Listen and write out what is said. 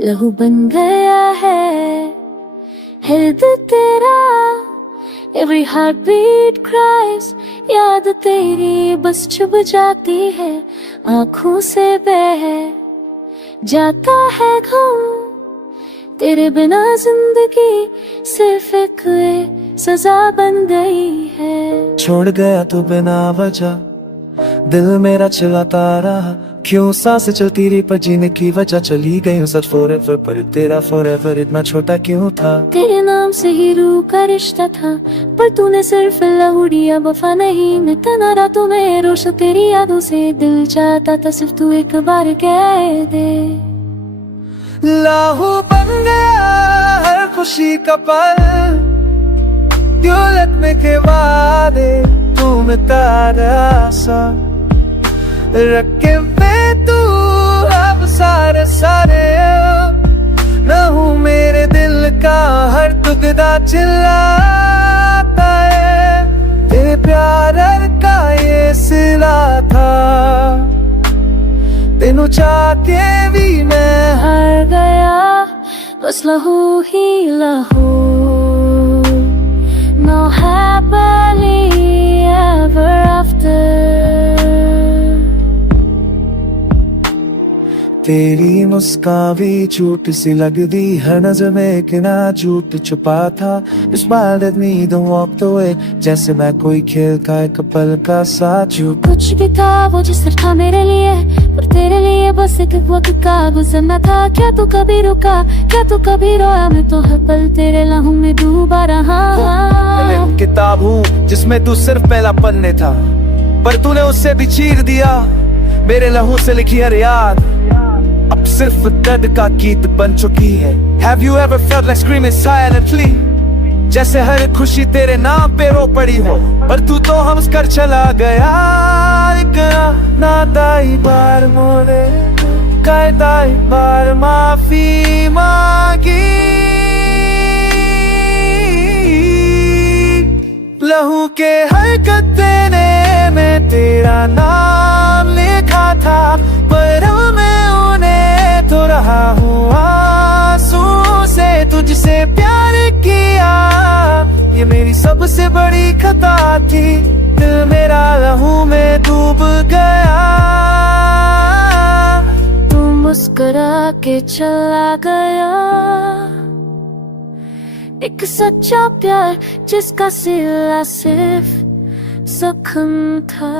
लहू बन गया है दिल तेरा। Every heartbeat cries, याद तेरी बस चुभ जाती है, आँखों से बह जाता है घूम। तेरे बिना जिंदगी सिर्फ एक सजा बन गई है। छोड़ गया तू बिना वजह, दिल मेरा चिल्लाता रहा, क्यों सांस चलती रही पर जीने की वजह चली गई हूँ सच forever, पर तेरा forever इतना छोटा क्यों था। तेरे नाम से ही रूह का रिश्ता था, पर तूने सिर्फ लहू दिया, वफा नहीं। मैं तना रातों में रोश तेरी यादों से, दिल चाहता था सिर्फ तू एक बार कह दे। लहू बन गया हर खुशी का पल, दौलत में के वादे तुम तारा सा रखे में तू अब सारे न हूँ मेरे दिल का हर टुकड़ा चिल्लाता है, तेरे प्यार का ये सिला था। तेनू चाह के भी मैं हार गया, बस लहू ही लहू। No happily ever after। तेरी मुस्कान भी झूठ सी लगदी, हर नजर में एक ना झूठ छुपा था। Smile at me, don't walk away, जैसे मैं कोई खेल का एक पल का साथ। झूठ कुछ भी था वो जिस तरह था मेरे लिए, पर तेरे लिए बस एक वक्त का गुजरना था। क्या तू कभी रुका, क्या तू कभी रोया, मैं तो हर पल तेरे लहू में डूबा रहा। मैं किताब हूँ जिसमें तू सिर्फ पहला पन्ने था, पर तूने उससे भी चीर दिया मेरे लहू से लिखी हर याद, अब सिर्फ दर्द का गीत बन चुकी है। Have you ever felt like screaming silently, जैसे हर खुशी तेरे नाम पे रो पड़ी हो, पर तू तो हंसकर चला गया। एक नादाई बार मोरे कायदाई बार माफी मांगी, लहू के हर कतरे में तेरा नाम लिखा था, पर मैं उन्हें तो रहा हूँ आंसू से। तुझसे प्यार किया ये मेरी सबसे बड़ी खता थी, दिल मेरा लहू में डूब गया। तू मुस्कुरा के चला गया, एक सच्चा प्यार जिसका सिला सिर्फ जख्म था।